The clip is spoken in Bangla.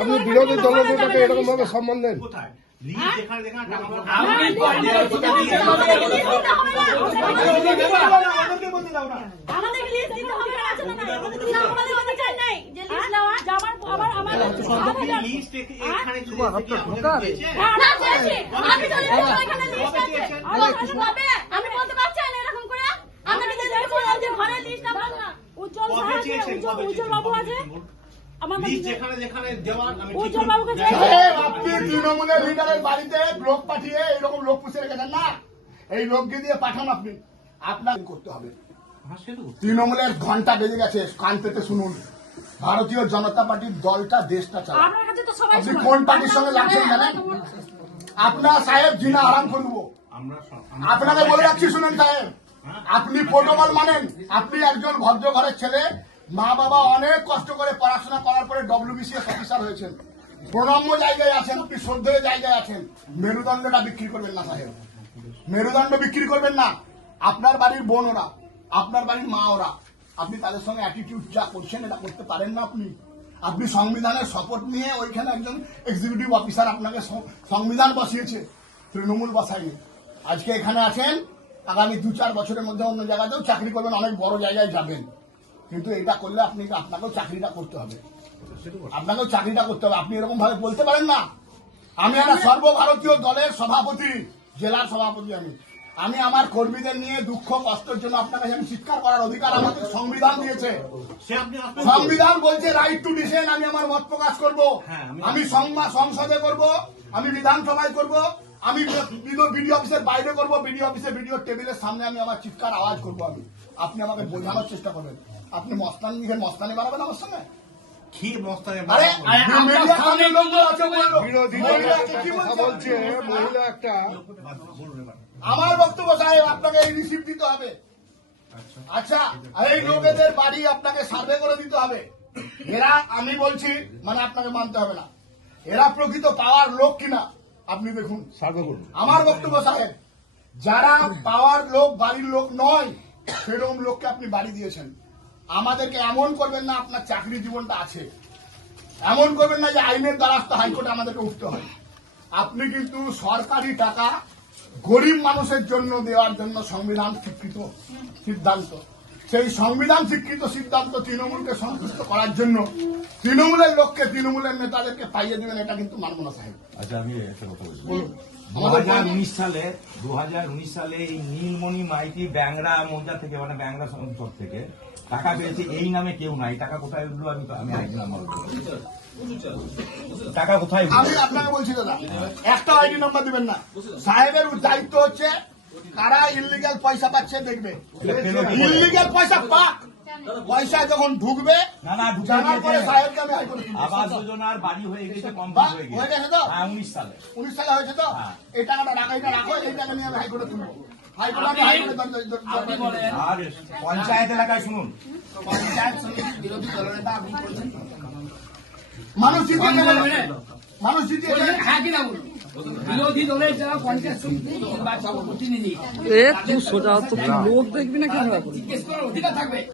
আপনি বিরোধী দলনেতাকে এরকম ভাবে সম্মান দেন? আপনি তৃণমূলের লিডারের বাড়িতে লোক পাঠিয়ে এইরকম লোক পুষে রেখেছেন না, এই লোককে দিয়ে পাঠান আপনি, আপনার করতে হবে। তৃণমূলের ঘন্টা বেজে গেছে, কান পেতে শুনুন। ভারতীয় জনতা পার্টির দলটা দেশটা চালায়। আপনি কোন পার্টির সঙ্গে লাগছেন জানেন? আপনার সাহেব জিনা আরাম করবো। আপনাকে বলে রাখছি শুনেন সাহেব, আপনি প্রোটোকল মানেন। আপনি একজন ভদ্র ঘরের ছেলে, মা বাবা অনেক কষ্ট করে পড়াশোনা করার পরে WBCS অফিসার হয়েছেন, প্রণম্য জায়গায় আছেন, আপনি শ্রদ্ধেয় জায়গায় আছেন। মেরুদণ্ডটা বিক্রি করবেন না সাহেব, মেরুদণ্ড বিক্রি করবেন না। আপনার বাড়ির বোন ওরা, আপনার বাড়ির মা ওরা, আপনি তাদের সঙ্গে অ্যাটিটিউড যা করছেন এটা করতে পারেন না। আপনি সংবিধানের শপথ নিয়ে ওইখানে একজন এক্সিকিউটিভ অফিসার আপনাকে সংবিধান বসিয়েছে, তৃণমূল বসায়নি। আজকে এখানে আছেন, আগামী 2-4 বছরের মধ্যে অন্য জায়গাতেও চাকরি করবেন, অনেক বড় জায়গায় যাবেন। কিন্তু এটা করলে আপনাকেও চাকরিটা করতে হবে, আপনাকেও চাকরিটা করতে হবে। আপনি এরকম ভাবে বলতে পারেন না। আমি একটা সর্বভারতীয় দলের সভাপতি, জেলার সভাপতি। আমি আমার কর্মীদের নিয়ে দুঃখ কষ্টের জন্য আপনাকে আমি চিৎকার করার অধিকার আমাদের সংবিধান দিয়েছে। সংবিধান বলছে রাইট টু ডিসেন্ট। আমি আমার মত প্রকাশ করব, আমি সংসদে করব, আমি বিধানসভায় করব, আমি বিডিও অফিসের বাইরে করব, বিডিও অফিসে বিডিও টেবিলের সামনে আমি আমার চিৎকার আওয়াজ করবো। আপনি আমাকে বোঝানোর চেষ্টা করবেন। আপনি মস্তানি বাড়াবেন আমার সঙ্গে? আমার বক্তব্য সাহেব আপনাকে এই রিসিপ্ট দিতে হবে। আচ্ছা, এই লোকেদের বাড়ি আপনাকে সার্ভে করে দিতে হবে। এরা, আমি বলছি মানে আপনাকে মানতে হবে না, এরা প্রকৃত পাওয়ার লোক কিনা আপনি দেখুন, সার্ভে করুন। আমার বক্তব্য সাহেব, যারা পাওয়ার লোক, বাড়ির লোক নয়, সেরকম লোককে আপনি বাড়ি দিয়েছেন। আমাদেরকে এমন করবেন না আপনার চাকরি জীবনটা আছে, এমন করবেন না যে আইনের দ্বারস্থ হাইকোর্টে আমাদেরকে উঠতে হয়। আপনি কিন্তু সরকারি টাকা গরিব মানুষের জন্য দেওয়ার জন্য সংবিধান স্বীকৃত সিদ্ধান্ত, সেই সংবিধান স্বীকৃত সিদ্ধান্ত তৃণমূলকে সন্তুষ্ট করার জন্য তৃণমূলের লোককে, তৃণমূলের নেতাদেরকে পাইয়ে দেবেন, এটা কিন্তু মানব না সাহেব। আচ্ছা, আমি একটা কথা বলবো। 2019 সালে এই নীলমণি মাইতি ব্যাংরা মৌজা থেকে, মানে ব্যাংরা অঞ্চল থেকে টাকা পেয়েছে, এই নামে কেউ নাই। টাকা কোথায় উঠলো আমি আইডি নাম্বার, টাকা কোথায়? আমি আপনাকে বলছি দাদা, একটা আইডি নাম্বার দিবেন না। সাহেবের দায়িত্ব হচ্ছে কারা ইললিগাল পয়সা পাচ্ছে দেখবে। ইললিগাল পয়সা পাক, পয়সা যখন ঢুকবে, জানার পরে সাহেবকে আমি হাইকোর্টে তুলব। আবাস যোজনার বাড়ি হয়ে গেছে, কমপ্লিট হয়ে গেছে তো, 19 সালে হয়েছে তো। এই টাকাটা রাখো, এই টাকা নিয়ে আমি হাইকোর্টে তুলব। আর পঞ্চায়েত এলাকায় শুনুন, বিরোধী দলনেতা আপনি বলছেন, মানুষ জিতিয়েছে, হ্যাঁ কিনা বলুন। বিরোধী দলের যারা পঞ্চায়েত সমিতি প্রতিনিধি, সোজা লোক দেখবি না, কেন জিজ্ঞেস করার অধিকার থাকবে।